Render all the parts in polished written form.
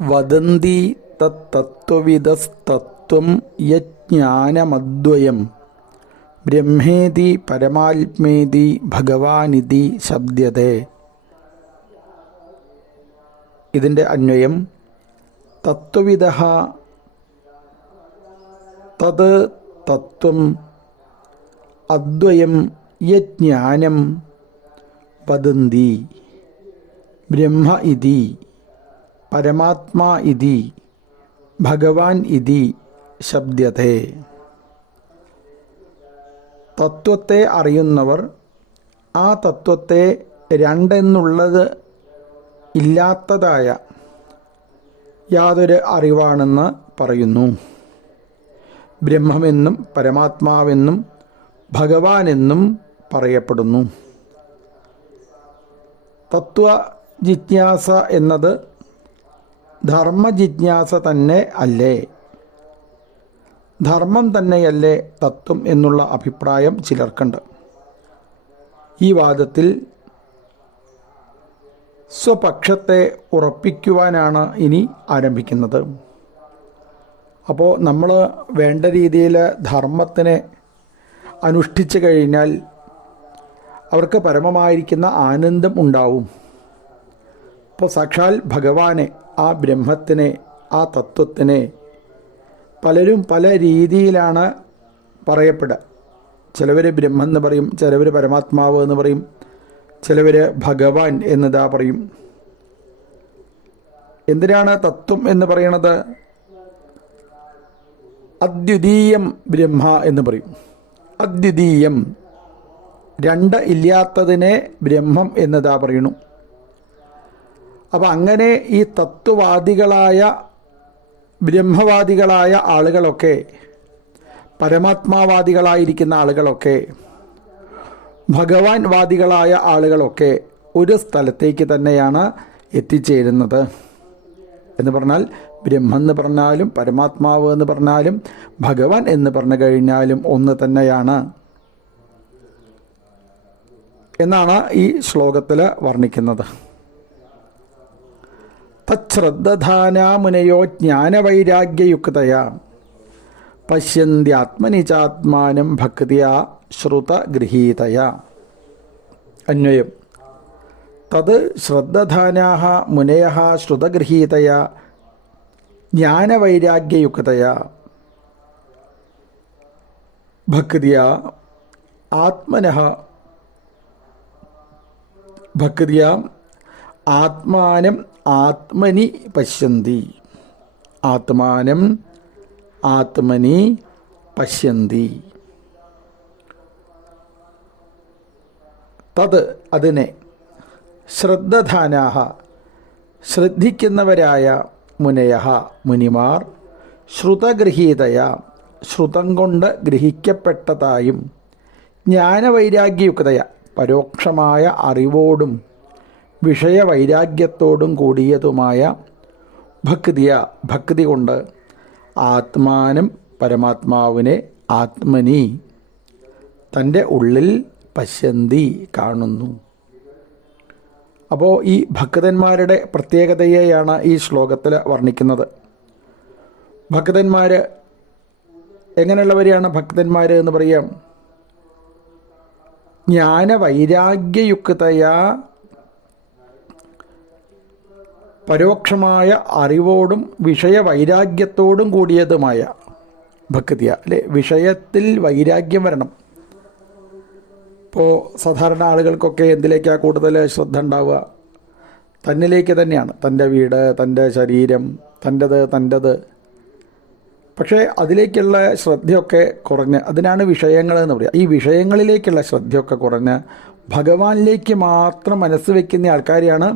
വദന്തി തത്തത്വവിദസ്തത്വം യജ്ഞാനമദ്വയം ബ്രഹ്മേതി പരമാത്മേതി ഭഗവാനിതി ശബ്ദത്തെ. ഇതിൻ്റെ അന്വയം: തത്വവിദഃ തത് തത്വം അദ്വയം യജ്ഞാനം വദന്തി ബ്രഹ്മ ഇതി പരമാത്മാ ഇതി ഭഗവാൻ ഇതി ശബ്ദത്തെ. തത്വത്തെ അറിയുന്നവർ ആ തത്വത്തെ രണ്ടെന്നുള്ളത് ഇല്ലാത്തതായ യാതൊരു അറിവാണെന്ന് പറയുന്നു. ബ്രഹ്മമെന്നും പരമാത്മാവെന്നും ഭഗവാനെന്നും പറയപ്പെടുന്നു. തത്വജിജ്ഞാസ എന്നത് ധർമ്മജിജ്ഞാസ തന്നെ അല്ലേ? ധർമ്മം തന്നെയല്ലേ തത്വം എന്നുള്ള അഭിപ്രായം ചിലർക്കുണ്ട്. ഈ വാദത്തിൽ സ്വപക്ഷത്തെ ഉറപ്പിക്കുവാനാണ് ഇനി ആരംഭിക്കുന്നത്. അപ്പോൾ നമ്മൾ വേണ്ട രീതിയിൽ ധർമ്മത്തിനെ അനുഷ്ഠിച്ചു കഴിഞ്ഞാൽ അവർക്ക് പരമമായിരിക്കുന്ന ആനന്ദം ഉണ്ടാവും. അപ്പോൾ സാക്ഷാൽ ഭഗവാനെ, ആ ബ്രഹ്മത്തിനെ, ആ തത്വത്തിനെ പലരും പല രീതിയിലാണ് പറയപ്പെടുക. ചിലവർ ബ്രഹ്മം എന്ന് പറയും, ചിലവർ പരമാത്മാവ് എന്ന് പറയും, ചിലവർ ഭഗവാൻ എന്നതാ പറയും. എന്തിനാണ് തത്വം എന്ന് പറയണത്? അദ്വിതീയം ബ്രഹ്മ എന്ന് പറയും. അദ്വിതീയം, രണ്ട് ഇല്ലാത്തതിനെ ബ്രഹ്മം എന്നതാ പറയണു. അപ്പം അങ്ങനെ ഈ തത്വവാദികളായ ബ്രഹ്മവാദികളായ ആളുകളൊക്കെ, പരമാത്മാവാദികളായിരിക്കുന്ന ആളുകളൊക്കെ, ഭഗവാൻ വാദികളായ ആളുകളൊക്കെ ഒരു സ്ഥലത്തേക്ക് തന്നെയാണ് എത്തിച്ചേരുന്നത്. എന്ന് പറഞ്ഞാൽ ബ്രഹ്മം എന്ന് പറഞ്ഞാലും പരമാത്മാവ് എന്ന് പറഞ്ഞാലും ഭഗവാൻ എന്ന് പറഞ്ഞു കഴിഞ്ഞാലും ഒന്ന് തന്നെയാണ് എന്നാണ് ഈ ശ്ലോകത്തിൽ വർണ്ണിക്കുന്നത്. തശ്രദ്ധാനാമുനയോ ജ്ഞാനവൈരാഗ്യയുക്തയാ പശ്യന്ത്യാത്മനി ചാത്മാനം ഭക്തിയാ ശ്രുതഗൃഹീതയാ. അന്വയം: തത് ശ്രദ്ധാനാഃ മുനയഃ ശ്രുതഗൃഹീതയാ ജ്ഞാനവൈരാഗ്യയുക്തയാ ഭക്തിയാ ആത്മനഃ ഭക്തിയാ ആത്മാനം ആത്മനി പശ്യന്തി. ആത്മാനം ആത്മനി പശ്യന്തി. തത് അതിനെ, ശ്രദ്ധാനാഃ ശ്രദ്ധിക്കുന്നവരായ, മുനയഃ മുനിമാർ, ശ്രുതഗൃഹീതയ ശ്രുതം കൊണ്ട് ഗ്രഹിക്കപ്പെട്ടതായും, ജ്ഞാനവൈരാഗ്യയുക്തയ പരോക്ഷമായ അറിവോടും വിഷയവൈരാഗ്യത്തോടും കൂടിയതുമായ, ഭക്തിയ ഭക്തി കൊണ്ട്, ആത്മാനം പരമാത്മാവിനെ, ആത്മനി തൻ്റെ ഉള്ളിൽ, പശ്യന്തി കാണുന്നു. അപ്പോൾ ഈ ഭക്തന്മാരുടെ പ്രത്യേകതയെയാണ് ഈ ശ്ലോകത്തിൽ വർണ്ണിക്കുന്നത്. ഭക്തന്മാർ എങ്ങനെയുള്ളവരെയാണ് ഭക്തന്മാർ എന്ന് പറയാം? ജ്ഞാനവൈരാഗ്യയുക്തയാ പരോക്ഷമായ അറിവോടും വിഷയവൈരാഗ്യത്തോടും കൂടിയതുമായ ഭക്തിയ. അല്ലെ, വിഷയത്തിൽ വൈരാഗ്യം വരണം. ഇപ്പോൾ സാധാരണ ആളുകൾക്കൊക്കെ എന്തിലേക്കാണ് കൂടുതൽ ശ്രദ്ധ ഉണ്ടാവുക? തന്നിലേക്ക് തന്നെയാണ്. തൻ്റെ വീട്, തൻ്റെ ശരീരം, തൻ്റെത്. പക്ഷേ അതിലേക്കുള്ള ശ്രദ്ധയൊക്കെ കുറഞ്ഞ്, അതിനാണ് വിഷയങ്ങൾ എന്ന് പറയുക. ഈ വിഷയങ്ങളിലേക്കുള്ള ശ്രദ്ധയൊക്കെ കുറഞ്ഞ് ഭഗവാനിലേക്ക് മാത്രം മനസ്സ് വയ്ക്കുന്ന ആൾക്കാരെയാണ്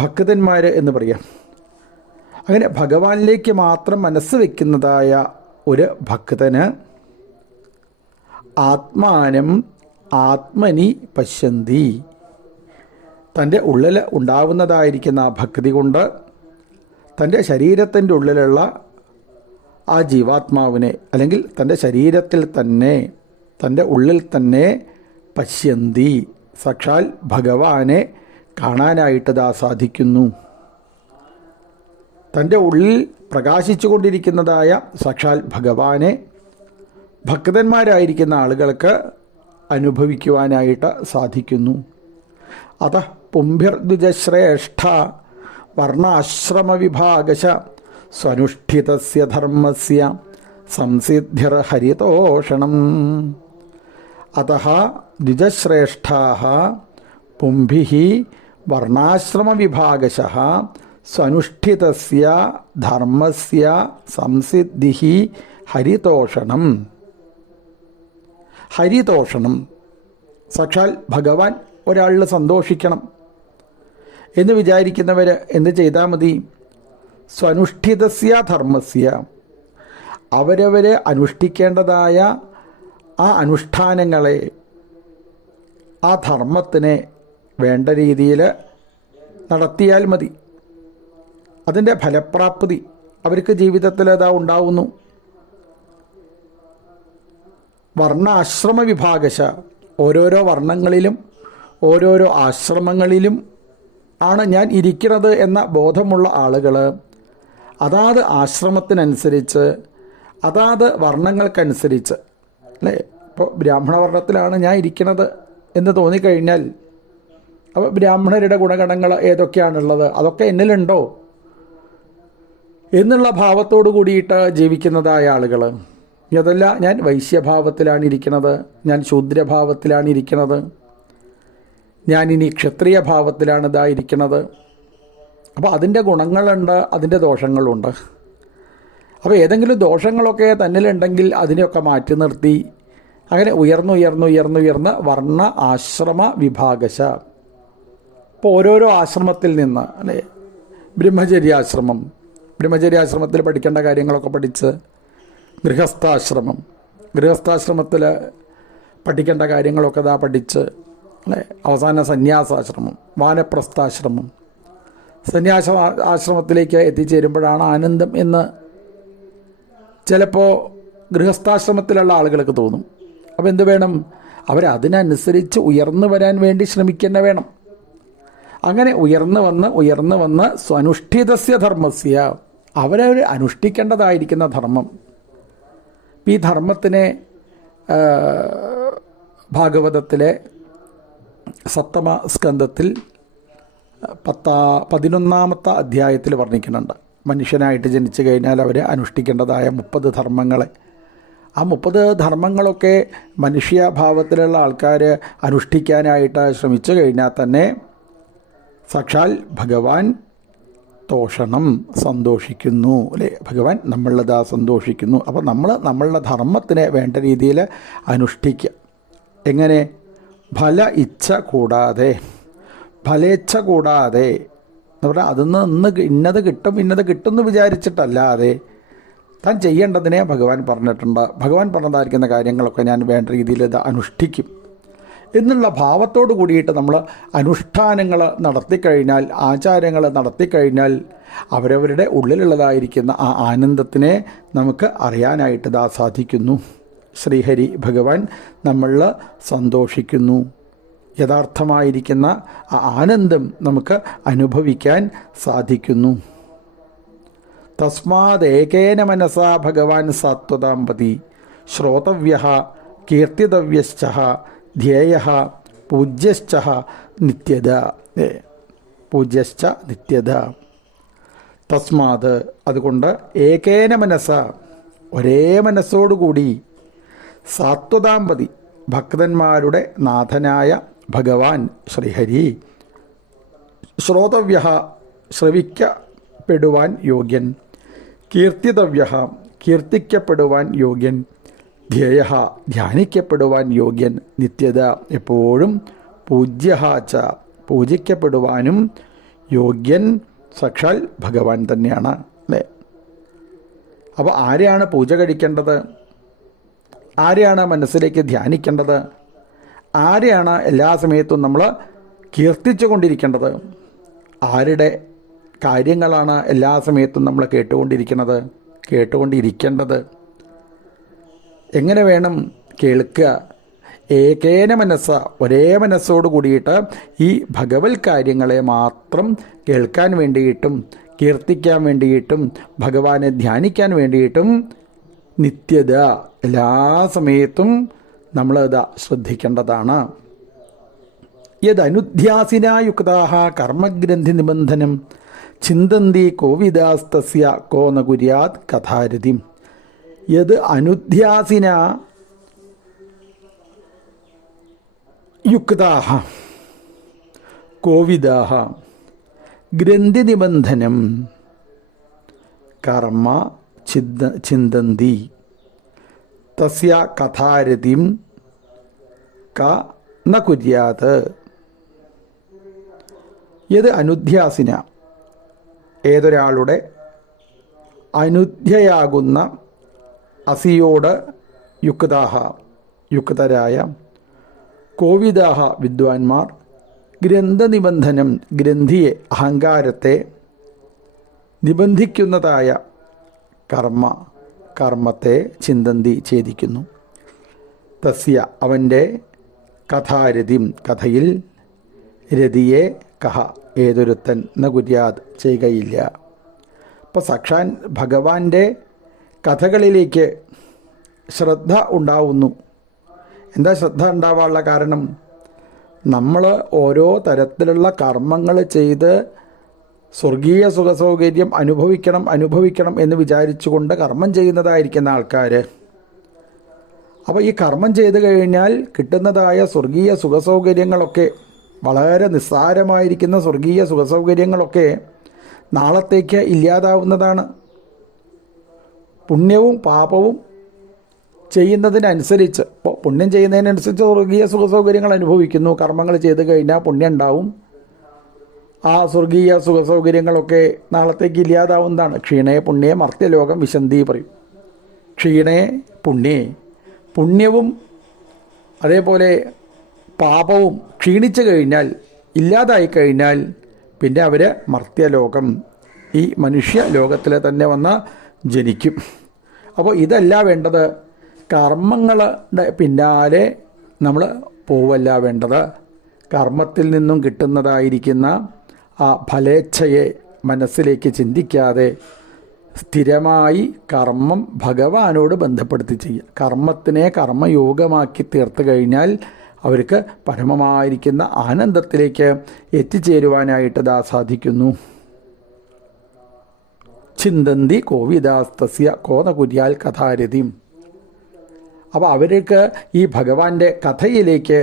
ഭക്തന്മാർ എന്ന് പറയുക. അങ്ങനെ ഭഗവാനിലേക്ക് മാത്രം മനസ്സ് വയ്ക്കുന്നതായ ഒരു ഭക്തന് ആത്മാനം ആത്മനി പശ്യന്തി, തൻ്റെ ഉള്ളിൽ ഉണ്ടാവുന്നതായിരിക്കുന്ന ആ ഭക്തി കൊണ്ട് തൻ്റെ ശരീരത്തിൻ്റെ ഉള്ളിലുള്ള ആ ജീവാത്മാവിനെ, അല്ലെങ്കിൽ തൻ്റെ ശരീരത്തിൽ തന്നെ, തൻ്റെ ഉള്ളിൽ തന്നെ പശ്യന്തി, സാക്ഷാൽ ഭഗവാനെ കാണാനായിട്ട് സാധിക്കുന്നു. തൻ്റെ ഉള്ളിൽ പ്രകാശിച്ചു കൊണ്ടിരിക്കുന്നതായ സാക്ഷാൽ ഭഗവാനെ ഭക്തന്മാരായിരിക്കുന്ന ആളുകൾക്ക് അനുഭവിക്കുവാനായിട്ട് സാധിക്കുന്നു. അത പുംഭിർദ്വിജശ്രേഷ്ഠ വർണ്ണാശ്രമവിഭാഗശ സ്വനുഷ്ഠിതസ്യ ധർമ്മസ്യ സംസിദ്ധിർഹരിതോഷണം. അതഃ ദ്വിജശ്രേഷ്ഠാഃ പുംഭിഃ വർണ്ണാശ്രമവിഭാഗശഃ സ്വനുഷ്ഠിതസ്യ ധർമ്മസ്യ സംസിദ്ധിഃ ഹരിതോഷണം. ഹരിതോഷണം സാക്ഷാൽ ഭഗവാൻ ഒരാളിൽ സന്തോഷിക്കണം എന്ന് വിചാരിക്കുന്നവർ എന്ത് ചെയ്താൽ മതി? സ്വനുഷ്ഠിതസ്യ ധർമ്മസ്യ, അവരവരെ അനുഷ്ഠിക്കേണ്ടതായ ആ അനുഷ്ഠാനങ്ങളെ, ആ ധർമ്മത്തിനെ വേണ്ട രീതിയിൽ നടത്തിയാൽ മതി. അതിൻ്റെ ഫലപ്രാപ്തി അവർക്ക് ജീവിതത്തിൽ അതാ ഉണ്ടാവുന്നു. വർണ്ണാശ്രമ വിഭാഗശ, ഓരോരോ വർണ്ണങ്ങളിലും ഓരോരോ ആശ്രമങ്ങളിലും ആണ് ഞാൻ ഇരിക്കുന്നത് എന്ന ബോധമുള്ള ആളുകൾ അതാത് ആശ്രമത്തിനനുസരിച്ച് അതാത് വർണ്ണങ്ങൾക്കനുസരിച്ച്, അല്ലേ, ഇപ്പോൾ ബ്രാഹ്മണ വർണ്ണത്തിലാണ് ഞാൻ ഇരിക്കുന്നത് എന്ന് തോന്നിക്കഴിഞ്ഞാൽ അപ്പോൾ ബ്രാഹ്മണരുടെ ഗുണഗണങ്ങൾ ഏതൊക്കെയാണുള്ളത് അതൊക്കെ എന്നിലുണ്ടോ എന്നുള്ള ഭാവത്തോടു കൂടിയിട്ട് ജീവിക്കുന്നതായ ആളുകൾ, അതല്ല ഞാൻ വൈശ്യഭാവത്തിലാണ് ഇരിക്കുന്നത്, ഞാൻ ശൂദ്രഭാവത്തിലാണ് ഇരിക്കുന്നത്, ഞാനിനി ക്ഷത്രിയ ഭാവത്തിലാണ് ഇതായിരിക്കുന്നത്. അപ്പോൾ അതിൻ്റെ ഗുണങ്ങളുണ്ട്, അതിൻ്റെ ദോഷങ്ങളുണ്ട്. അപ്പോൾ ഏതെങ്കിലും ദോഷങ്ങളൊക്കെ തന്നിലുണ്ടെങ്കിൽ അതിനെയൊക്കെ മാറ്റി നിർത്തി അങ്ങനെ ഉയർന്ന് വർണ്ണ ആശ്രമ വിഭാഗശ, ഇപ്പോൾ ഓരോരോ ആശ്രമത്തിൽ നിന്ന്, അല്ലേ, ബ്രഹ്മചര്യാശ്രമത്തിൽ പഠിക്കേണ്ട കാര്യങ്ങളൊക്കെ പഠിച്ച്, ഗൃഹസ്ഥാശ്രമത്തിൽ പഠിക്കേണ്ട കാര്യങ്ങളൊക്കെ പഠിച്ച്, അല്ലേ, അവസാന സന്യാസാശ്രമം, വാനപ്രസ്ഥാശ്രമം, ആശ്രമത്തിലേക്ക് എത്തിച്ചേരുമ്പോഴാണ് ആനന്ദം എന്ന് ചിലപ്പോൾ ഗൃഹസ്ഥാശ്രമത്തിലുള്ള ആളുകൾക്ക് തോന്നും. അപ്പോൾ എന്ത് വേണം? അവരതിനനുസരിച്ച് ഉയർന്നു വരാൻ വേണ്ടി ശ്രമിക്കുന്ന വേണം. അങ്ങനെ ഉയർന്നു വന്ന് സ്വനുഷ്ഠിതസ്യ ധർമ്മസ്യ, അവരവർ അനുഷ്ഠിക്കേണ്ടതായിരിക്കുന്ന ധർമ്മം. ഈ ധർമ്മത്തിനെ ഭാഗവതത്തിലെ 7ാം സ്കന്ധത്തിൽ 11ാമത്തെ അധ്യായത്തിൽ വർണ്ണിക്കുന്നുണ്ട്. മനുഷ്യനായിട്ട് ജനിച്ചു കഴിഞ്ഞാൽ അവർ അനുഷ്ഠിക്കേണ്ടതായ 30 ധർമ്മങ്ങളെ, ആ 30 ധർമ്മങ്ങളൊക്കെ മനുഷ്യഭാവത്തിലുള്ള ആൾക്കാർ അനുഷ്ഠിക്കാനായിട്ട് ശ്രമിച്ചു കഴിഞ്ഞാൽ തന്നെ സാക്ഷാൽ ഭഗവാൻ തോഷണം, സന്തോഷിക്കുന്നു, അല്ലേ, ഭഗവാൻ നമ്മളിതാ സന്തോഷിക്കുന്നു. അപ്പോൾ നമ്മൾ നമ്മളുടെ ധർമ്മത്തിനെ വേണ്ട രീതിയിൽ അനുഷ്ഠിക്കുക. എങ്ങനെ? ഫലേച്ഛ കൂടാതെ എന്ന് പറഞ്ഞാൽ അതിന്ന് ഇന്നത് കിട്ടും എന്ന് വിചാരിച്ചിട്ടല്ലാതെ താൻ ചെയ്യേണ്ടതിനെ ഭഗവാൻ പറഞ്ഞിട്ടുണ്ട്. ഭഗവാൻ പറഞ്ഞതായിരിക്കുന്ന കാര്യങ്ങളൊക്കെ ഞാൻ വേണ്ട രീതിയിൽ ഇത് അനുഷ്ഠിക്കും എന്നുള്ള ഭാവത്തോട് കൂടിയിട്ട് നമ്മൾ അനുഷ്ഠാനങ്ങൾ നടത്തിക്കഴിഞ്ഞാൽ, ആചാരങ്ങൾ നടത്തിക്കഴിഞ്ഞാൽ അവരവരുടെ ഉള്ളിലുള്ളതായിരിക്കുന്ന ആ ആനന്ദത്തിനെ നമുക്ക് അറിയാനായിട്ട് സാധിക്കുന്നു. ശ്രീഹരി ഭഗവാൻ നമ്മളിൽ സന്തോഷിക്കുന്നു. യഥാർത്ഥമായിരിക്കുന്ന ആ ആനന്ദം നമുക്ക് അനുഭവിക്കാൻ സാധിക്കുന്നു. തസ്മാദേകേന മനസാ ഭഗവാൻ സാത്വതാംപതി ശ്രോതവ്യഃ കീർത്തിതവ്യശ്ച ധ്യേയഃ പൂജ്യശ്ച നിത്യത. തസ്മാത്, അതുകൊണ്ട്, ഏകേന മനസ, ഒരേ മനസ്സോടുകൂടി, സാത്വതാംപതി, ഭക്തന്മാരുടെ നാഥനായ ഭഗവാൻ ശ്രീഹരി, ശ്രോതവ്യഃ, ശ്രവിക്കപ്പെടുവാൻ യോഗ്യൻ, കീർത്തിതവ്യഃ, കീർത്തിക്കപ്പെടുവാൻ യോഗ്യൻ, ധ്യേയഃ, ധ്യാനിക്കപ്പെടുവാൻ യോഗ്യൻ, നിത്യത, എപ്പോഴും, പൂജ്യഃ ച, പൂജിക്കപ്പെടുവാനും യോഗ്യൻ സാക്ഷാൽ ഭഗവാൻ തന്നെയാണ്, അല്ലേ. അപ്പോൾ ആരെയാണ് പൂജ കഴിക്കേണ്ടത്? ആരെയാണ് മനസ്സിലേക്ക് ധ്യാനിക്കേണ്ടത്? ആരെയാണ് എല്ലാ സമയത്തും നമ്മൾ കീർത്തിച്ചു കൊണ്ടിരിക്കേണ്ടത്? ആരുടെ കാര്യങ്ങളാണ് എല്ലാ സമയത്തും നമ്മൾ കേട്ടുകൊണ്ടിരിക്കേണ്ടത്? എങ്ങനെ വേണം കേൾക്കുക? ഏകേന മനസ്സ, ഒരേ മനസ്സോട് കൂടിയിട്ട് ഈ ഭഗവത് കാര്യങ്ങളെ മാത്രം കേൾക്കാൻ വേണ്ടിയിട്ടും കീർത്തിക്കാൻ വേണ്ടിയിട്ടും ഭഗവാനെ ധ്യാനിക്കാൻ വേണ്ടിയിട്ടും നിത്യത എല്ലാ സമയത്തും നമ്മളത് ശ്രദ്ധിക്കേണ്ടതാണ്. യദനുധ്യാസിനായുക്താഃ കർമ്മഗ്രന്ഥി നിബന്ധനം ചിന്തന്തി കോവിദാസ്തസ്യ കോ ന കുര്യാത് കഥാരതിം. യത് അനുധ്യാസിന യുക്താഃ കോവിദാഃ ഗ്രന്ഥി നിബന്ധനം കർമ്മ ചിന്തന്തി തസ്യ കഥാരതിം ക ന കുര്യാത്. യത് അനുധ്യാസിന ഏതൊരാളുടെ അനുധ്യയാകുന്ന അസിയോട് യുക്താഹ യുക്തരായ കോവിദാഹ വിദ്വാൻമാർ ഗ്രന്ഥനിബന്ധനം ഗ്രന്ഥിയെ അഹങ്കാരത്തെ നിബന്ധിക്കുന്നതായ കർമ്മത്തെ ചിന്തന്തി ഛേദിക്കുന്നു. തസ്യ അവൻ്റെ കഥാരതിം കഥയിൽ രതിയെ കഹ ഏതൊരുത്തൻ ന കുര്യാത് ചെയ്യുകയില്ല. ഇപ്പോൾ സാക്ഷാൻ ഭഗവാന്റെ കഥകളിലേക്ക് ശ്രദ്ധ ഉണ്ടാവുന്നു. എന്താ ശ്രദ്ധ ഉണ്ടാവാനുള്ള കാരണം? നമ്മൾ ഓരോ തരത്തിലുള്ള കർമ്മങ്ങൾ ചെയ്ത് സ്വർഗീയ സുഖസൗകര്യം അനുഭവിക്കണം എന്ന് വിചാരിച്ചുകൊണ്ട് കർമ്മം ചെയ്യുന്നതായിരിക്കുന്ന ആൾക്കാർ, അപ്പോൾ ഈ കർമ്മം ചെയ്ത് കഴിഞ്ഞാൽ കിട്ടുന്നതായ സ്വർഗീയ സുഖസൗകര്യങ്ങളൊക്കെ, വളരെ നിസ്സാരമായിരിക്കുന്ന സ്വർഗീയ സുഖസൗകര്യങ്ങളൊക്കെ നാളത്തേക്ക് ഇല്ലാതാവുന്നതാണ്. പുണ്യവും പാപവും ചെയ്യുന്നതിനനുസരിച്ച്, ഇപ്പോൾ പുണ്യം ചെയ്യുന്നതിനനുസരിച്ച് സ്വർഗീയ സുഖസൗകര്യങ്ങൾ അനുഭവിക്കുന്നു. കർമ്മങ്ങൾ ചെയ്ത് കഴിഞ്ഞാൽ പുണ്യം ഉണ്ടാവും. ആ സ്വർഗീയ സുഖസൗകര്യങ്ങളൊക്കെ നാളത്തേക്ക് ഇല്ലാതാവുന്നതാണ്. ക്ഷീണേ പുണ്യേ മർത്യലോകം വിശന്തി പറയും. ക്ഷീണേ പുണ്യേ, പുണ്യവും അതേപോലെ പാപവും ക്ഷീണിച്ചു കഴിഞ്ഞാൽ, ഇല്ലാതായി കഴിഞ്ഞാൽ പിന്നെ അവർ മർത്യലോകം, ഈ മനുഷ്യ ലോകത്തിൽ തന്നെ വന്ന് ജനിക്കും. അപ്പോൾ ഇതല്ല വേണ്ടത്. കർമ്മങ്ങളുടെ പിന്നാലെ നമ്മൾ പോവല്ല വേണ്ടത്. കർമ്മത്തിൽ നിന്നും കിട്ടുന്നതായിരിക്കുന്ന ആ ഫലേച്ഛയെ മനസ്സിലേക്ക് ചിന്തിക്കാതെ സ്ഥിരമായി കർമ്മം ഭഗവാനോട് ബന്ധപ്പെടുത്തി ചെയ്യുക. കർമ്മത്തിനെ കർമ്മയോഗമാക്കി തീർത്തു കഴിഞ്ഞാൽ അവർക്ക് പരമമായിരിക്കുന്ന ആനന്ദത്തിലേക്ക് എത്തിച്ചേരുവാനായിട്ട് സാധിക്കുന്നു. ചിന്തന്തി കോവിദാസ്തസ്യ കോന കുര്യാൽ കഥാരതിം. അപ്പോൾ അവർക്ക് ഈ ഭഗവാന്റെ കഥയിലേക്ക്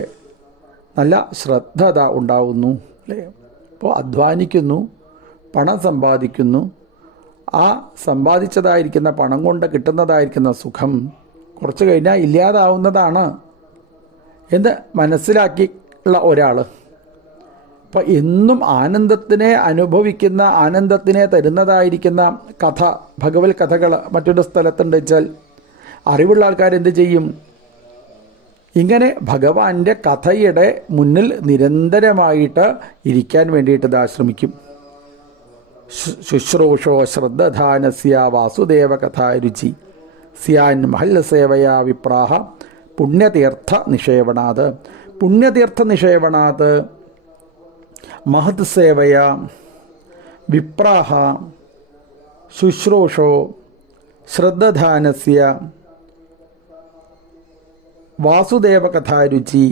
നല്ല ശ്രദ്ധ ഉണ്ടാവുന്നു അല്ലേ. അപ്പോൾ അധ്വാനിക്കുന്നു, പണം സമ്പാദിക്കുന്നു. ആ സമ്പാദിച്ചതായിരിക്കുന്ന പണം കൊണ്ട് കിട്ടുന്നതായിരിക്കുന്ന സുഖം കുറച്ച് കഴിഞ്ഞാൽ ഇല്ലാതാവുന്നതാണ് എന്ന് മനസ്സിലാക്കിയുള്ള ഒരാൾ. അപ്പോൾ എന്നും ആനന്ദത്തിനെ അനുഭവിക്കുന്ന, ആനന്ദത്തിനെ തരുന്നതായിരിക്കുന്ന കഥ, ഭഗവത് കഥകൾ മറ്റൊരു സ്ഥലത്തുണ്ട് വെച്ചാൽ അറിവുള്ള ആൾക്കാരെന്ത് ചെയ്യും? ഇങ്ങനെ ഭഗവാന്റെ കഥയുടെ മുന്നിൽ നിരന്തരമായിട്ട് ഇരിക്കാൻ വേണ്ടിയിട്ട് ശ്രമിക്കും. ശുശ്രൂഷോ ശ്രദ്ധാനസ്യ വാസുദേവ കഥാരുചി സ്യാൻ മഹല്ലസേവയാ വിപ്രാഹ പുണ്യതീർത്ഥ നിഷേവണാത്. പുണ്യതീർത്ഥ നിഷേവണാത് മഹത് സേവയാ വിപ്രാഹ ശുശ്രൂഷോ ശ്രദ്ധാനസ്യ വാസുദേവ കഥാരുചി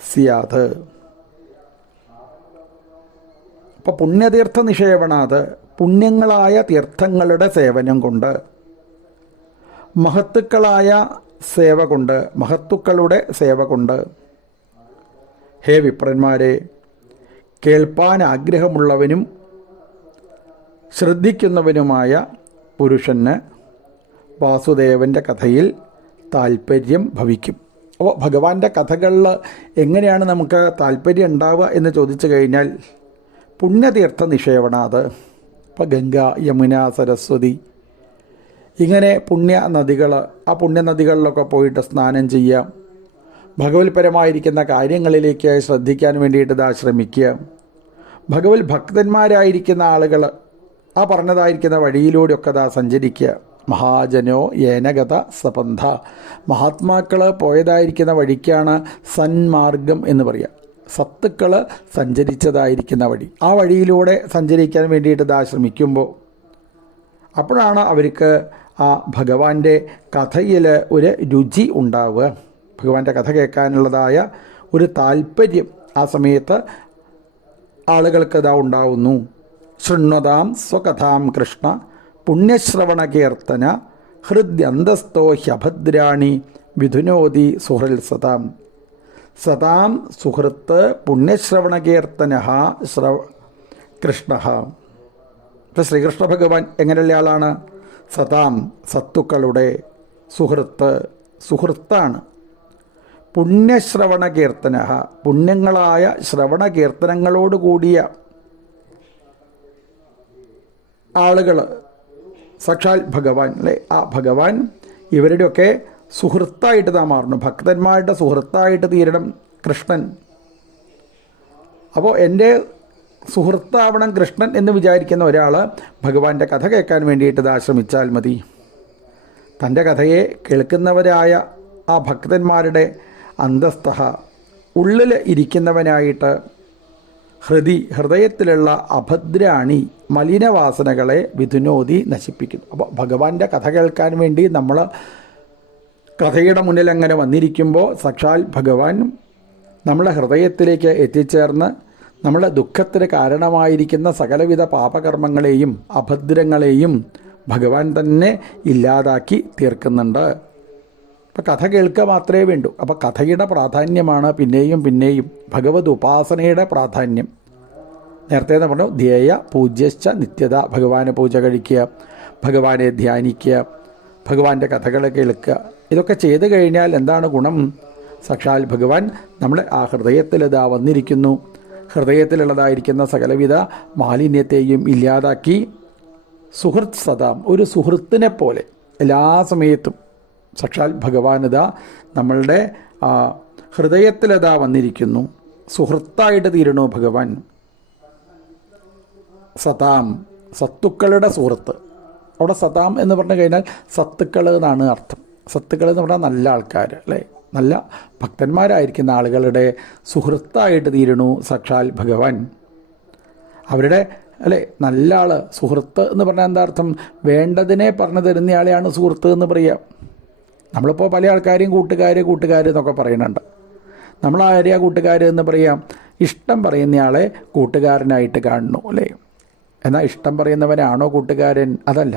സ്യാത്. അപ്പോൾ പുണ്യതീർത്ഥ നിഷേവണാത് പുണ്യങ്ങളായ തീർത്ഥങ്ങളുടെ സേവനം കൊണ്ട്, മഹത്തുക്കളായ സേവ കൊണ്ട്, മഹത്തുക്കളുടെ സേവ കൊണ്ട്, ഹേ വിപ്രന്മാരെ, കേൾപ്പാൻ ആഗ്രഹമുള്ളവനും ശ്രദ്ധിക്കുന്നവനുമായ പുരുഷന് വാസുദേവൻ്റെ കഥയിൽ താല്പര്യം ഭവിക്കും. അപ്പോൾ ഭഗവാന്റെ കഥകളിൽ എങ്ങനെയാണ് നമുക്ക് താല്പര്യം ഉണ്ടാവുക എന്ന് ചോദിച്ചു കഴിഞ്ഞാൽ പുണ്യതീർത്ഥ നിഷേവണാത്. ഇപ്പോൾ ഗംഗ, യമുന, സരസ്വതി ഇങ്ങനെ പുണ്യ നദികൾ, ആ പുണ്യനദികളിലൊക്കെ പോയിട്ട് സ്നാനം ചെയ്യുക, ഭഗവത്പരമായിരിക്കുന്ന കാര്യങ്ങളിലേക്ക് ശ്രദ്ധിക്കാൻ വേണ്ടിയിട്ട് ശ്രമിക്കുക. ഭഗവത് ഭക്തന്മാരായിരിക്കുന്ന ആളുകൾ ആ പറഞ്ഞതായിരിക്കുന്ന വഴിയിലൂടെയൊക്കെ സഞ്ചരിക്കുക. മഹാജനോ ഏനഗത സപന്ഥ, മഹാത്മാക്കൾ പോയതായിരിക്കുന്ന വഴിക്കാണ് സന്മാർഗം എന്ന് പറയുക. സത്തുക്കൾ സഞ്ചരിച്ചതായിരിക്കുന്ന വഴി, ആ വഴിയിലൂടെ സഞ്ചരിക്കാൻ വേണ്ടിയിട്ട് ഇതാ ശ്രമിക്കുമ്പോൾ അപ്പോഴാണ് അവർക്ക് ആ ഭഗവാന്റെ കഥയിൽ ഒരു രുചി ഉണ്ടാവുക, ഭഗവാന്റെ കഥ കേൾക്കാനുള്ളതായ ഒരു താല്പര്യം ആ സമയത്ത് ആളുകൾക്ക് ഇതാ ഉണ്ടാവുന്നു. ശൃണ്വതാം സ്വകഥാം കൃഷ്ണ പുണ്യശ്രവണ കീർത്തന ഹൃദ്യന്തസ്തോ ഹ്യഭദ്രാണി വിധുനോതി സുഹൃൽ സതാം. സതാം സുഹൃത്ത് പുണ്യശ്രവണ കീർത്തന കൃഷ്ണ. ഇപ്പം ശ്രീകൃഷ്ണ ഭഗവാൻ എങ്ങനെയുള്ള ആളാണ്? സതാം സത്തുക്കളുടെ സുഹൃത്താണ്. പുണ്യശ്രവണ കീർത്തന പുണ്യങ്ങളായ ശ്രവണ കീർത്തനങ്ങളോടുകൂടിയ ആളുകൾ, സാക്ഷാൽ ഭഗവാൻ അല്ലേ, ആ ഭഗവാൻ ഇവരുടെയൊക്കെ സുഹൃത്തായിട്ട് താൻ മാറുന്നു, ഭക്തന്മാരുടെ സുഹൃത്തായിട്ട് തീരണം കൃഷ്ണൻ. അപ്പോൾ എൻ്റെ സുഹൃത്താവണം കൃഷ്ണൻ എന്ന് വിചാരിക്കുന്ന ഒരാൾ ഭഗവാന്റെ കഥ കേൾക്കാൻ വേണ്ടിയിട്ട് ഇതാ ശ്രമിച്ചാൽ മതി. തൻ്റെ കഥയെ കേൾക്കുന്നവരായ ആ ഭക്തന്മാരുടെ അന്തസ്ഥ ഉള്ളിൽ ഇരിക്കുന്നവനായിട്ട് ഹൃദയത്തിലുള്ള അഭദ്രാണി മലിനവാസനകളെ വിധുനോതി നശിപ്പിക്കുന്നു. അപ്പോൾ ഭഗവാന്റെ കഥ കേൾക്കാൻ വേണ്ടി നമ്മൾ കഥയുടെ മുന്നിൽ അങ്ങനെ വന്നിരിക്കുമ്പോൾ സാക്ഷാൽ ഭഗവാൻ നമ്മളെ ഹൃദയത്തിലേക്ക് എത്തിച്ചേർന്ന് നമ്മുടെ ദുഃഖത്തിന് കാരണമായിരിക്കുന്ന സകലവിധ പാപകർമ്മങ്ങളെയും അഭദ്രങ്ങളെയും ഭഗവാൻ തന്നെ ഇല്ലാതാക്കി തീർക്കുന്നുണ്ട്. അപ്പോൾ കഥ കേൾക്കുക മാത്രമേ വേണ്ടൂ. അപ്പോൾ കഥയുടെ പ്രാധാന്യമാണ് പിന്നെയും ഭഗവത് ഉപാസനയുടെ പ്രാധാന്യം. നേരത്തെ എന്ന് പറഞ്ഞു, ധ്യേയ പൂജ്യശ്ച നിത്യത, ഭഗവാനെ പൂജ കഴിക്കുക, ഭഗവാനെ ധ്യാനിക്കുക, ഭഗവാന്റെ കഥകൾ കേൾക്കുക. ഇതൊക്കെ ചെയ്തു കഴിഞ്ഞാൽ എന്താണ് ഗുണം? സാക്ഷാൽ ഭഗവാൻ നമ്മുടെ ആ ഹൃദയത്തിലിതാ വന്നിരിക്കുന്നു. ഹൃദയത്തിലുള്ളതായിരിക്കുന്ന സകലവിധ മാലിന്യത്തെയും ഇല്ലാതാക്കി സുഹൃത്ത് സദാം, ഒരു സുഹൃത്തിനെ പോലെ എല്ലാ സമയത്തും സാക്ഷാൽ ഭഗവാനിതാ നമ്മളുടെ ഹൃദയത്തിലിതാ വന്നിരിക്കുന്നു. സുഹൃത്തായിട്ട് തീരണു ഭഗവാൻ. സതാം സത്തുക്കളുടെ സുഹൃത്ത്. അവിടെ സതാം എന്ന് പറഞ്ഞു കഴിഞ്ഞാൽ സത്തുക്കൾ എന്നാണ് അർത്ഥം. സത്തുക്കൾ എന്ന് പറഞ്ഞാൽ നല്ല ആൾക്കാർ അല്ലേ, നല്ല ഭക്തന്മാരായിരിക്കുന്ന ആളുകളുടെ സുഹൃത്തായിട്ട് തീരണു സാക്ഷാൽ ഭഗവാൻ. അവരുടെ അല്ലേ നല്ല ആൾ. സുഹൃത്ത് എന്ന് പറഞ്ഞാൽ എന്താ അർത്ഥം? വേണ്ടതിനെ പറഞ്ഞു തരുന്നയാളെയാണ് സുഹൃത്ത് എന്ന് പറയുക. നമ്മളിപ്പോൾ പല ആൾക്കാരെയും കൂട്ടുകാർ എന്നൊക്കെ പറയുന്നുണ്ട്. നമ്മളാരെയാ കൂട്ടുകാർ എന്ന് പറയാം? ഇഷ്ടം പറയുന്നയാളെ കൂട്ടുകാരനായിട്ട് കാണുന്നു അല്ലേ. എന്നാൽ ഇഷ്ടം പറയുന്നവനാണോ കൂട്ടുകാരൻ? അതല്ല,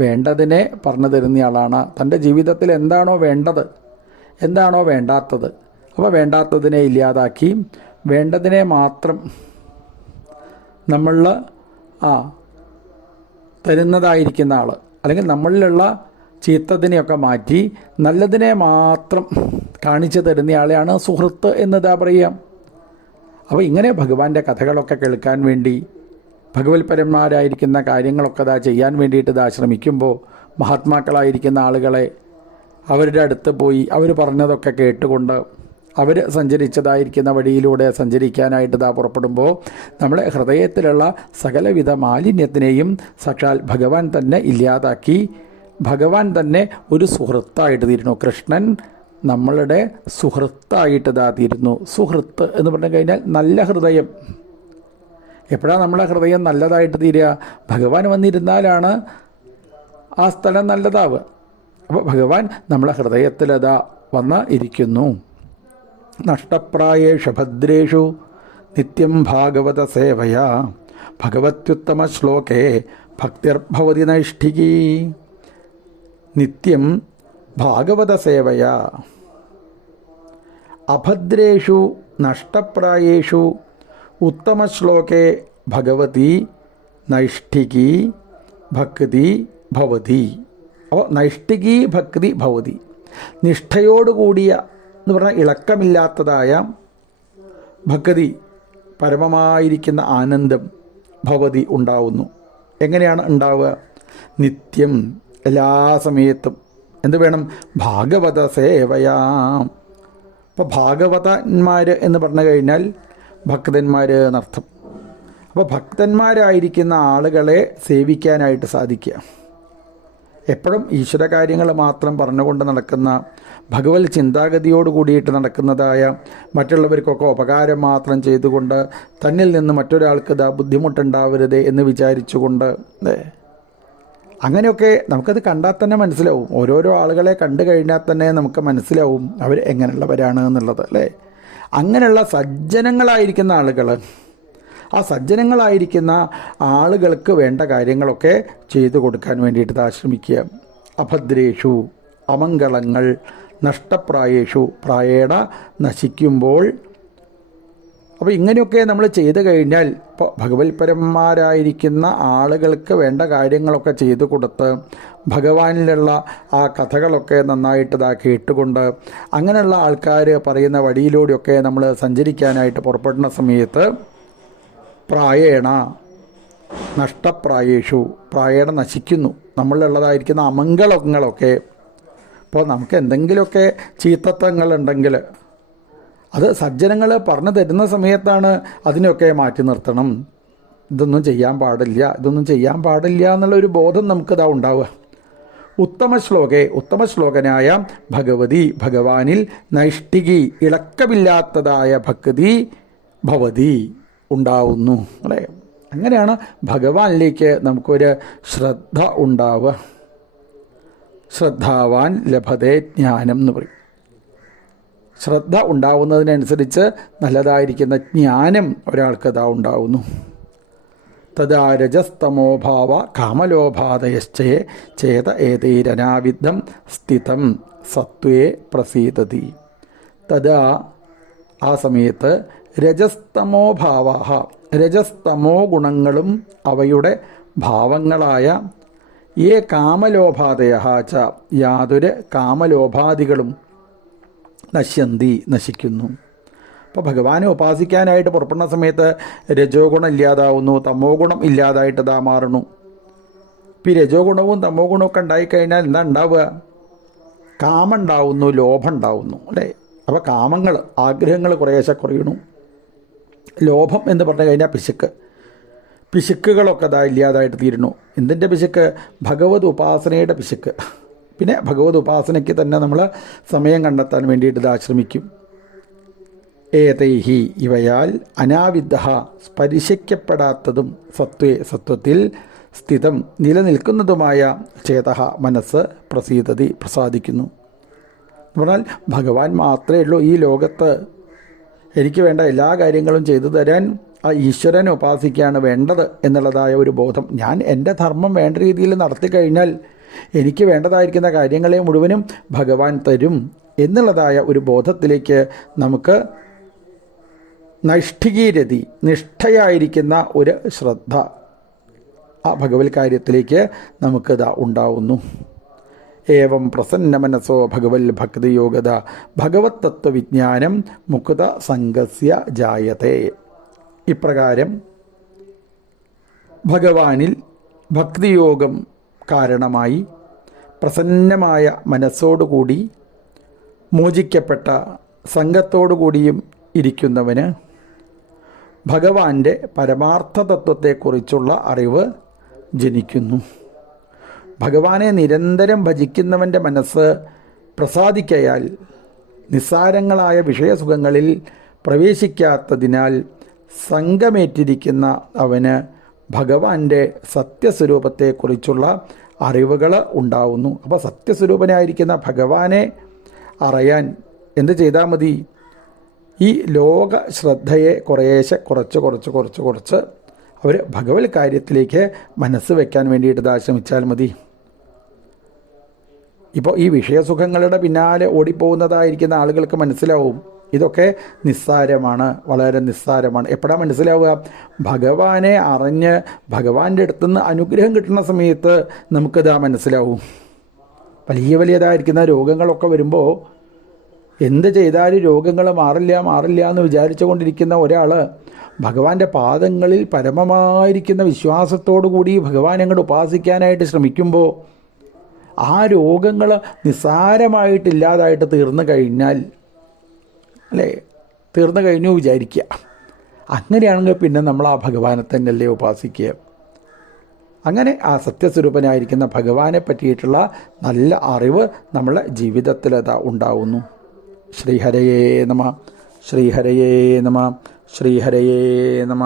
വേണ്ടതിനെ പറഞ്ഞു തരുന്നയാളാണ്. തൻ്റെ ജീവിതത്തിൽ എന്താണോ വേണ്ടത്, എന്താണോ വേണ്ടാത്തത്, അപ്പോൾ വേണ്ടാത്തതിനെ ഇല്ലാതാക്കി വേണ്ടതിനെ മാത്രം നമ്മളിൽ തരുന്നതായിരിക്കുന്ന ആൾ, അല്ലെങ്കിൽ നമ്മളിലുള്ള ചീത്തതിനെയൊക്കെ മാറ്റി നല്ലതിനെ മാത്രം കാണിച്ചു തരുന്നയാളെയാണ് സുഹൃത്ത് എന്നതാ പറയാം. അപ്പോൾ ഇങ്ങനെ ഭഗവാന്റെ കഥകളൊക്കെ കേൾക്കാൻ വേണ്ടി ഭഗവത്പരന്മാരായിരിക്കുന്ന കാര്യങ്ങളൊക്കെ ചെയ്യാൻ വേണ്ടിയിട്ട് ശ്രമിക്കുമ്പോൾ മഹാത്മാക്കളായിരിക്കുന്ന ആളുകളെ അവരുടെ അടുത്ത് പോയി അവർ പറഞ്ഞതൊക്കെ കേട്ടുകൊണ്ട് അവർ സഞ്ചരിച്ചതായിരിക്കുന്ന വഴിയിലൂടെ സഞ്ചരിക്കാനായിട്ട് പുറപ്പെടുമ്പോൾ നമ്മുടെ ഹൃദയത്തിലുള്ള സകലവിധ മാലിന്യത്തിനെയും സാക്ഷാൽ ഭഗവാൻ തന്നെ ഇല്ലാതാക്കി ഭഗവാൻ തന്നെ ഒരു സുഹൃത്തായിട്ട് തീരുന്നു. കൃഷ്ണൻ നമ്മളുടെ സുഹൃത്തായിട്ട് തീരുന്നു. സുഹൃത്ത് എന്ന് പറഞ്ഞു കഴിഞ്ഞാൽ നല്ല ഹൃദയം. എപ്പോഴാണ് നമ്മളെ ഹൃദയം നല്ലതായിട്ട് തീരുക? ഭഗവാൻ വന്നിരുന്നാലാണ് ആ സ്ഥലം നല്ലതാവുക. അപ്പോൾ ഭഗവാൻ നമ്മളെ ഹൃദയത്തിൽ വന്ന് ഇരിക്കുന്നു. നഷ്ടപ്രായേഷു ഭദ്രേഷു നിത്യം ഭാഗവത സേവയാ ഭഗവത്യുത്തമ ശ്ലോകേ ഭക്തിർഭവതി നൈഷ്ഠികീ. നിത്യം ഭാഗവത സേവയാ അഭദ്രേഷു നഷ്ടപ്രായേഷു ഉത്തമശ്ലോകേ ഭഗവതി നൈഷ്ഠികീ ഭക്തി ഭവതി. അപ്പോൾ നൈഷ്ഠികീ ഭക്തി ഭവതി, നിഷ്ഠയോടുകൂടിയ എന്ന് പറഞ്ഞാൽ ഇളക്കമില്ലാത്തതായ ഭക്തി, പരമമായിരിക്കുന്ന ആനന്ദം ഭവതി ഉണ്ടാവുന്നു. എങ്ങനെയാണ് ഉണ്ടാവുക? നിത്യം എല്ലാ സമയത്തും എന്ത് വേണം? ഭാഗവത സേവയാം. അപ്പോൾ ഭാഗവതന്മാർ എന്ന് പറഞ്ഞു കഴിഞ്ഞാൽ ഭക്തന്മാർ എന്നർത്ഥം. അപ്പോൾ ഭക്തന്മാരായിരിക്കുന്ന ആളുകളെ സേവിക്കാനായിട്ട് സാധിക്കുക. എപ്പോഴും ഈശ്വര കാര്യങ്ങൾ മാത്രം പറഞ്ഞുകൊണ്ട് നടക്കുന്ന, ഭഗവത് ചിന്താഗതിയോട് കൂടിയിട്ട് നടക്കുന്നതായ, മറ്റുള്ളവർക്കൊക്കെ ഉപകാരം മാത്രം ചെയ്തുകൊണ്ട് തന്നിൽ നിന്ന് മറ്റൊരാൾക്ക് ബുദ്ധിമുട്ടുണ്ടാവരുത് എന്ന് വിചാരിച്ചുകൊണ്ട്, അങ്ങനെയൊക്കെ നമുക്കത് കണ്ടാൽ തന്നെ മനസ്സിലാവും. ഓരോരോ ആളുകളെ കണ്ടു കഴിഞ്ഞാൽ തന്നെ നമുക്ക് മനസ്സിലാവും അവർ എങ്ങനെയുള്ളവരാണ് എന്നുള്ളത്, അല്ലേ? അങ്ങനെയുള്ള സജ്ജനങ്ങളായിരിക്കുന്ന ആളുകൾ, ആ സജ്ജനങ്ങളായിരിക്കുന്ന ആളുകൾക്ക് വേണ്ട കാര്യങ്ങളൊക്കെ ചെയ്തു കൊടുക്കാൻ വേണ്ടിയിട്ട് ശ്രമിക്കുക. അഭദ്രേഷു, അമംഗളങ്ങൾ, നഷ്ടപ്രായേഷു, പ്രായേണ നശിക്കുമ്പോൾ. അപ്പോൾ ഇങ്ങനെയൊക്കെ നമ്മൾ ചെയ്തു കഴിഞ്ഞാൽ, ഇപ്പോൾ ഭഗവത്പരന്മാരായിരിക്കുന്ന ആളുകൾക്ക് വേണ്ട കാര്യങ്ങളൊക്കെ ചെയ്തു കൊടുത്ത് ഭഗവാനിലുള്ള ആ കഥകളൊക്കെ നന്നായിട്ട് കേട്ടുകൊണ്ട് അങ്ങനെയുള്ള ആൾക്കാർ പറയുന്ന വഴിയിലൂടെയൊക്കെ നമ്മൾ സഞ്ചരിക്കാനായിട്ട് പുറപ്പെടുന്ന സമയത്ത് പ്രായേണ നഷ്ടപ്രായേഷു, പ്രായേണ നശിക്കുന്നു നമ്മളിലുള്ളതായിരിക്കുന്ന അമംഗളങ്ങളൊക്കെ. ഇപ്പോൾ നമുക്ക് എന്തെങ്കിലുമൊക്കെ ചീത്തത്വങ്ങളുണ്ടെങ്കിൽ അത് സജ്ജനങ്ങൾ പറഞ്ഞു തരുന്ന സമയത്താണ് അതിനൊക്കെ മാറ്റി നിർത്തണം, ഇതൊന്നും ചെയ്യാൻ പാടില്ല എന്നുള്ളൊരു ബോധം നമുക്കിതാ ഉണ്ടാവുക. ഉത്തമ ശ്ലോകനായ ഭഗവതി, ഭഗവാനിൽ നൈഷ്ഠികി, ഇളക്കമില്ലാത്തതായ ഭക്തി ഭവതി ഉണ്ടാവുന്നു, അല്ലേ? അങ്ങനെയാണ് ഭഗവാനിലേക്ക് നമുക്കൊരു ശ്രദ്ധ ഉണ്ടാവുക. ശ്രദ്ധാവാൻ ലഭതേ ജ്ഞാനം എന്ന് പറയും. ശ്രദ്ധ ഉണ്ടാവുന്നതിനനുസരിച്ച് നല്ലതായിരിക്കുന്ന ജ്ഞാനം ഒരാൾക്ക് ഉണ്ടാവുന്നു. തഥാ രജസ്തമോഭാവ കാമലോഭാദയശ്ചേ ചേത ഏതൈരനാവിദ്ധം സ്ഥിതം സത്വേ പ്രസീദതി. തഥാ ആ സമയത്ത് രജസ്തമോഭാവ, രജസ്തമോ ഗുണങ്ങളും അവയുടെ ഭാവങ്ങളായ ഏ കാമലോഭാദയ ച, യാതൊരു കാമലോഭാദികളും നശിക്കുന്നു. അപ്പോൾ ഭഗവാനെ ഉപാസിക്കാനായിട്ട് പുറപ്പെടുന്ന സമയത്ത് രജോ ഗുണം ഇല്ലാതാവുന്നു, തമോ ഗുണം ഇല്ലാതായിട്ട് മാറുന്നു. ഇപ്പോൾ ഈ രജോ ഗുണവും തമോ ഗുണവും ഒക്കെ ഉണ്ടായിക്കഴിഞ്ഞാൽ എന്താ ഉണ്ടാവുക? കാമം ഉണ്ടാവുന്നു, ലോഭം ഉണ്ടാവുന്നു, അല്ലേ? അപ്പോൾ കാമങ്ങൾ, ആഗ്രഹങ്ങൾ കുറേശ്ശെ കുറയണു. ലോഭം എന്ന് പറഞ്ഞു കഴിഞ്ഞാൽ പിശുക്കുകളൊക്കെ ഇല്ലാതായിട്ട് തീരുന്നു. എന്തിൻ്റെ പിശുക്ക്? ഭഗവത് ഉപാസനയുടെ പിശുക്ക്. പിന്നെ ഭഗവത് ഉപാസനയ്ക്ക് തന്നെ നമ്മൾ സമയം കണ്ടെത്താൻ വേണ്ടിയിട്ട് ശ്രമിക്കും. ഏതൈഹി, ഇവയാൽ അനാവിദ്ധ, സ്പർശിക്കപ്പെടാത്തതും സത്വത്തിൽ സ്ഥിതം, നിലനിൽക്കുന്നതുമായ ചേതഃ, മനസ്സ് പ്രസാദിക്കുന്നു. എന്ന് പറഞ്ഞാൽ ഭഗവാൻ മാത്രമേ ഉള്ളൂ ഈ ലോകത്ത്. എനിക്ക് വേണ്ട എല്ലാ കാര്യങ്ങളും ചെയ്തു തരാൻ ആ ഈശ്വരനെ ഉപാസിക്കുകയാണ് വേണ്ടത് എന്നുള്ളതായ ഒരു ബോധം. ഞാൻ എൻ്റെ ധർമ്മം വേണ്ട രീതിയിൽ നടത്തി കഴിഞ്ഞാൽ എനിക്ക് വേണ്ടതായിരിക്കുന്ന കാര്യങ്ങളെ മുഴുവനും ഭഗവാൻ തരും എന്നുള്ളതായ ഒരു ബോധത്തിലേക്ക് നമുക്ക് നൈഷ്ഠികീരതി, നിഷ്ഠയായിരിക്കുന്ന ഒരു ശ്രദ്ധ ആ ഭഗവത് കാര്യത്തിലേക്ക് നമുക്കിതാ ഉണ്ടാവുന്നു. ഏവം പ്രസന്ന മനസ്സോ ഭഗവൽ ഭക്തിയോഗത ഭഗവത് തത്വവിജ്ഞാനം മുക്ത സംഗസ്യ ജായത്തെ. ഇപ്രകാരം ഭഗവാനിൽ ഭക്തിയോഗം കാരണമായി പ്രസന്നമായ മനസ്സോടുകൂടി മോചിക്കപ്പെട്ട സംഘത്തോടുകൂടിയും ഇരിക്കുന്നവന് ഭഗവാന്റെ പരമാർത്ഥ തത്വത്തെക്കുറിച്ചുള്ള അറിവ് ജനിക്കുന്നു. ഭഗവാനെ നിരന്തരം ഭജിക്കുന്നവൻ്റെ മനസ്സ് പ്രസാദിക്കയാൽ നിസ്സാരങ്ങളായ വിഷയസുഖങ്ങളിൽ പ്രവേശിക്കാത്തതിനാൽ സംഘമേറ്റിരിക്കുന്ന അവന് ഭഗവാന്റെ സത്യസ്വരൂപത്തെക്കുറിച്ചുള്ള അറിവുകൾ ഉണ്ടാവുന്നു. അപ്പോൾ സത്യസ്വരൂപനായിരിക്കുന്ന ഭഗവാനെ അറിയാൻ എന്ത് ചെയ്താൽ മതി? ഈ ലോക ശ്രദ്ധയെ കുറച്ച് അവർ ഭഗവത് കാര്യത്തിലേക്ക് മനസ്സ് വയ്ക്കാൻ വേണ്ടിയിട്ട് ശ്രമിച്ചാൽ മതി. ഇപ്പോൾ ഈ വിഷയസുഖങ്ങളുടെ പിന്നാലെ ഓടിപ്പോകുന്നതായിരിക്കുന്ന ആളുകൾക്ക് മനസ്സിലാവും ഇതൊക്കെ നിസ്സാരമാണ്, വളരെ നിസ്സാരമാണ്. എപ്പോഴാണ് മനസ്സിലാവുക? ഭഗവാനെ അറിഞ്ഞ് ഭഗവാന്റെ അടുത്തുനിന്ന് അനുഗ്രഹം കിട്ടുന്ന സമയത്ത് നമുക്കിതാ മനസ്സിലാവും. വലിയതായിരിക്കുന്ന രോഗങ്ങളൊക്കെ വരുമ്പോൾ എന്ത് ചെയ്താലും രോഗങ്ങൾ മാറില്ല എന്ന് വിചാരിച്ചു കൊണ്ടിരിക്കുന്ന ഒരാൾ ഭഗവാന്റെ പാദങ്ങളിൽ പരമമായിരിക്കുന്ന വിശ്വാസത്തോടു കൂടി ഭഗവാനെ അങ്ങോട്ട് ഉപാസിക്കാനായിട്ട് ശ്രമിക്കുമ്പോൾ ആ രോഗങ്ങൾ നിസ്സാരമായിട്ടില്ലാതായിട്ട് തീർന്നു കഴിഞ്ഞാൽ, അല്ലേ, തീർന്നു കഴിഞ്ഞു വിചാരിക്കുക. അങ്ങനെയാണെങ്കിൽ പിന്നെ നമ്മൾ ആ ഭഗവാനെ തന്നെയല്ലേ ഉപാസിക്കുക. അങ്ങനെ ആ സത്യസ്വരൂപനായിരിക്കുന്ന ഭഗവാനെ പറ്റിയിട്ടുള്ള നല്ല അറിവ് നമ്മളെ ജീവിതത്തിൽ ഉണ്ടാവുന്നു. ശ്രീഹരയേ നമ, ശ്രീഹരയേ നമ, ശ്രീഹരയേ നമ.